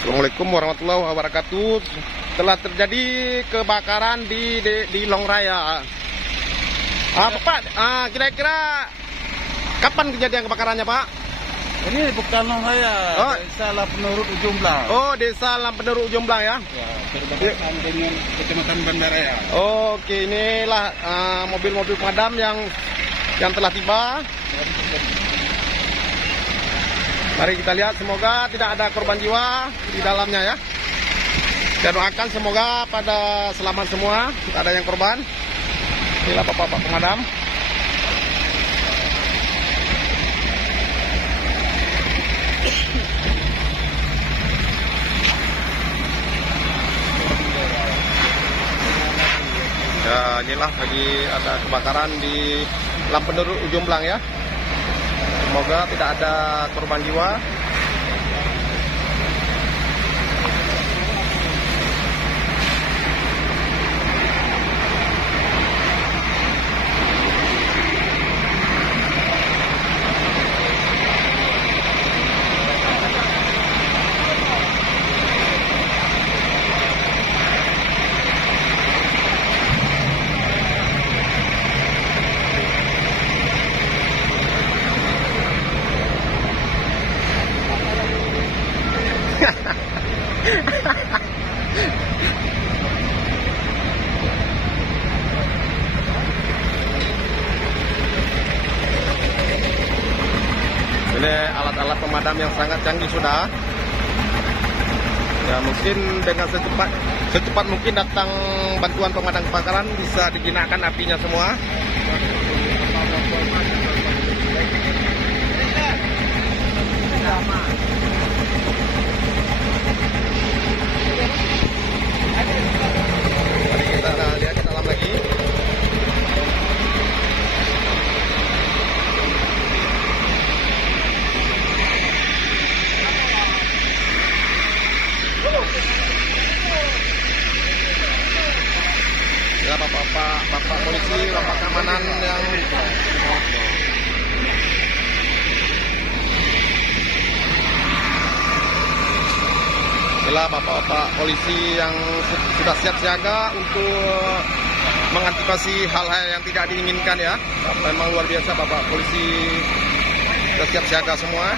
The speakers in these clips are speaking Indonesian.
Assalamualaikum warahmatullahi wabarakatuh. Telah terjadi kebakaran di Long Raya. Pak, kira-kira kapan kejadian kebakarannya, Pak? Ini bukan Long Raya, Oh. Desa Lampenurut Ujung Blang. Oh, Desa Lampenurut Ujung Blang ya. Ya, berbatasan dengan Kecamatan Bandaraya. Oke, inilah mobil-mobil pemadam yang telah tiba. Mari kita lihat, semoga tidak ada korban jiwa di dalamnya ya. Kita doakan semoga pada selamat semua, tidak ada yang korban. Inilah bapak-bapak pemadam. Ya, inilah lagi ada kebakaran di Lampenurut Ujung Blang ya. Semoga tidak ada korban jiwa. Ini alat-alat pemadam yang sangat canggih sudah. Ya, mungkin dengan secepat mungkin datang bantuan pemadam kebakaran bisa dijinakkan apinya semua. Mari kita lihat ke dalam lagi. Ya, bapak polisi, bapak keamanan yang inilah bapak-bapak polisi yang sudah siap siaga untuk mengantisipasi hal-hal yang tidak diinginkan ya. Memang luar biasa bapak polisi sudah siap siaga semua.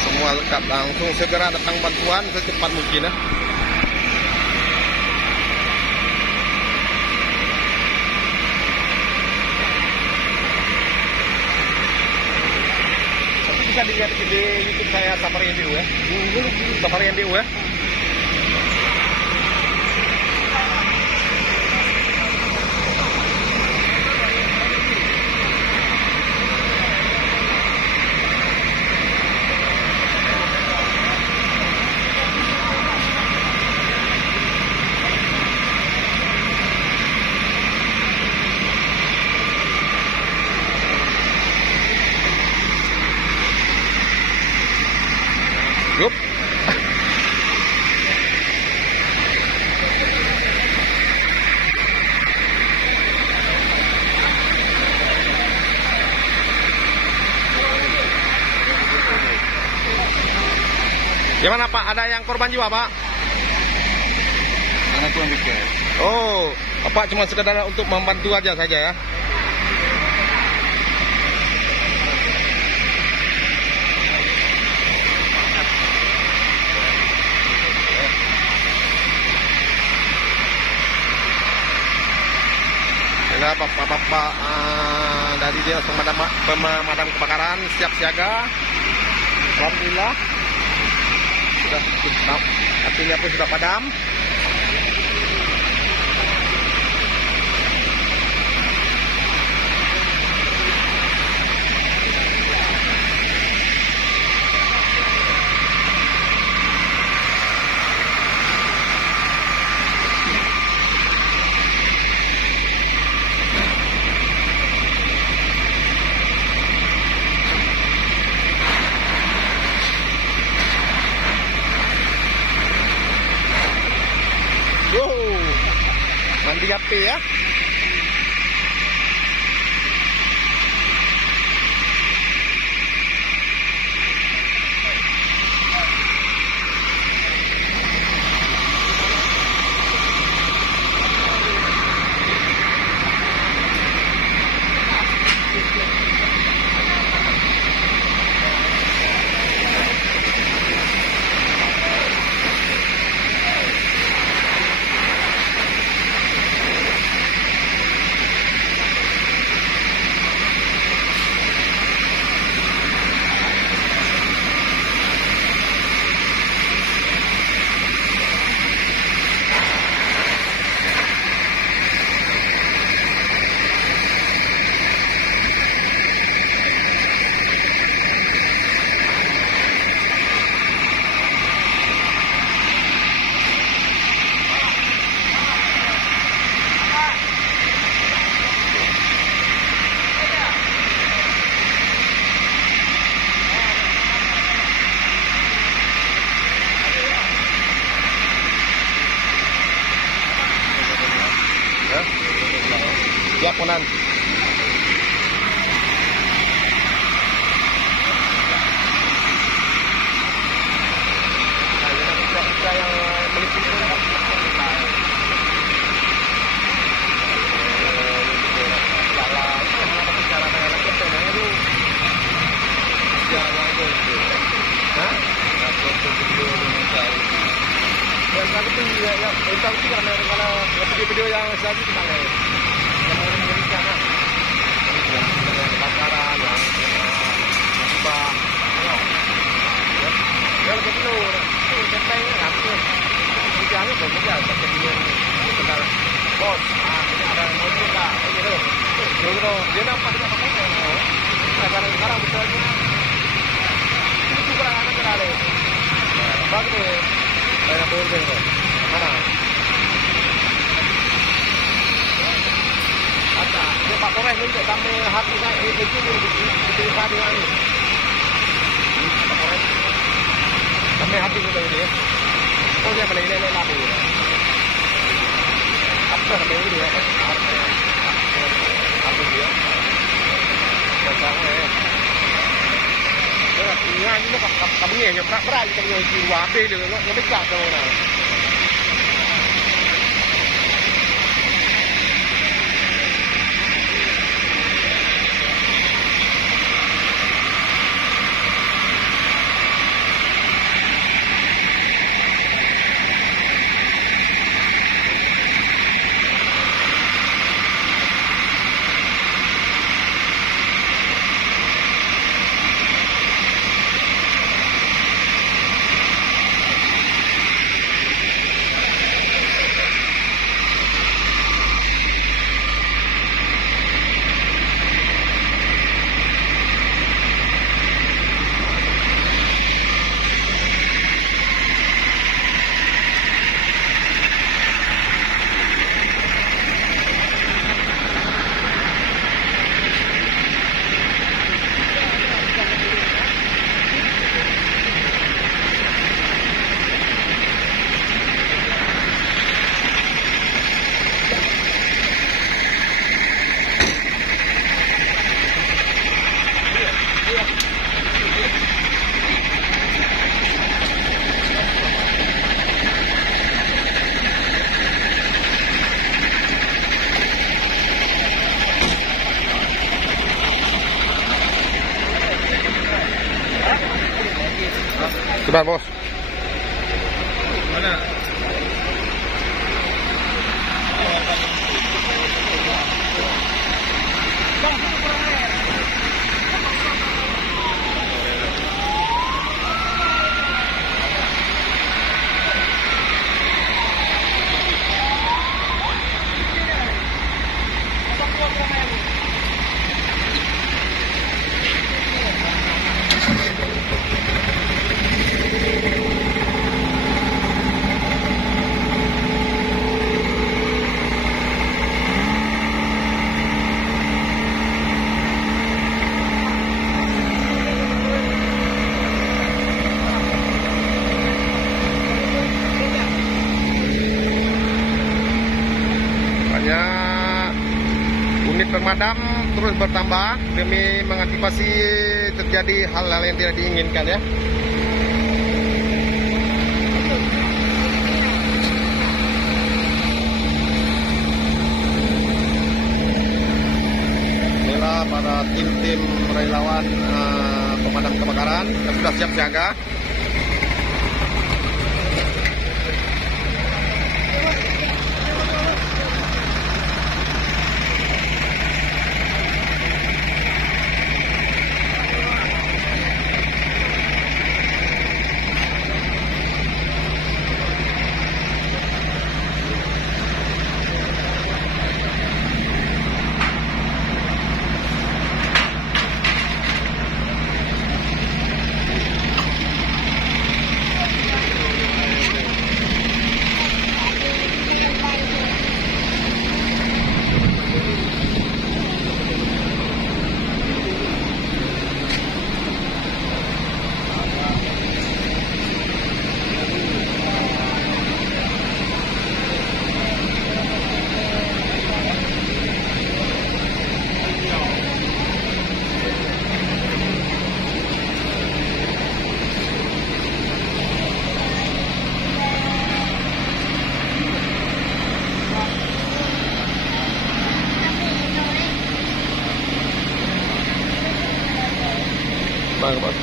Semua lengkap, langsung segera datang bantuan secepat mungkin ya. Bisa dilihat di YouTube saya Safari NDU ya. Safari NDU ya. Yup. Gimana Pak? Ada yang korban jiwa Pak? Mana tuh yang bikin? Oh, Pak cuma sekedar untuk membantu aja saja ya. Inilah bapak-bapak dari dinas pemadam kebakaran siap siaga. Alhamdulillah sudah apinya pun sudah padam. Mandi api ya. jalan. Nah, ini kita yang meliput video yang tadi kemarin yang orang Indonesia kan yang kebakaran yang musibah ya lebih dulu itu sampai nanti hujannya berbeda seperti yang benar bos ada mobil tak gitu dulu dia nampak tidak pakai sekarang betulnya itu kurang ada berada bagus saya boleh mana dia Pak Polres ni sampai hati saya itu diterima dengan ini. Pak Polres sampai hati kita ini. Oh dia boleh lele lagi. Apa sampai ini dia? Apa dia? Macam ni. Dia ingat ni kami ni yang berat kita punya jiwa apa dia nak becak ke mana? Sebentar bos. Mana? Unit pemadam terus bertambah demi mengantisipasi terjadi hal-hal yang tidak diinginkan ya. Inilah para tim-tim relawan pemadam kebakaran yang sudah siap siaga. Bang, bos.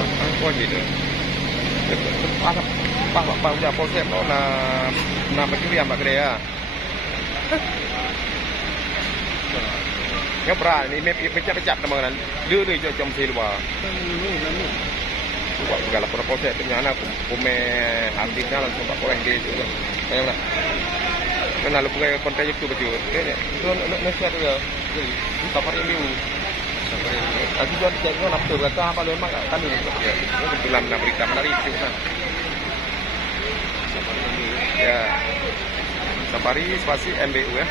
Apa gitu? Pak udah polsek no na pencurian Pak Gede ya. Nggak pernah ini pecah-pecah teman-teman. Dulu jom sih lupa. Buat segala polsek ternyata kume artisnya langsung Pak Koreng gitu. Kayak mana? Karena lu pakai konten itu betul. Itu nasihat ya. Safari ini. Aku jual cek kan nafsu kata apa lu emang kan dulu ya. Kebetulan berita menarik itu kan. Ya. Safari spasi MBU ya.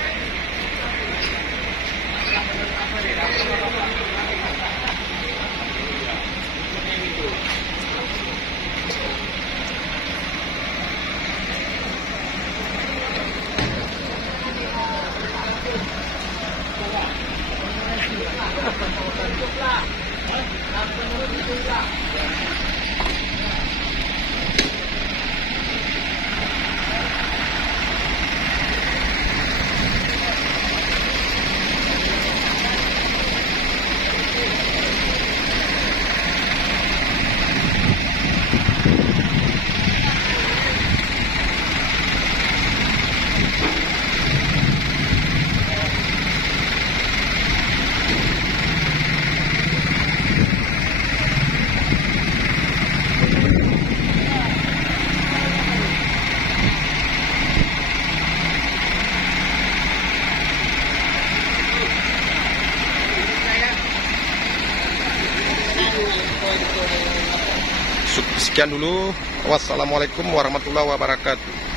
Sekian dulu. Wassalamualaikum warahmatullahi wabarakatuh.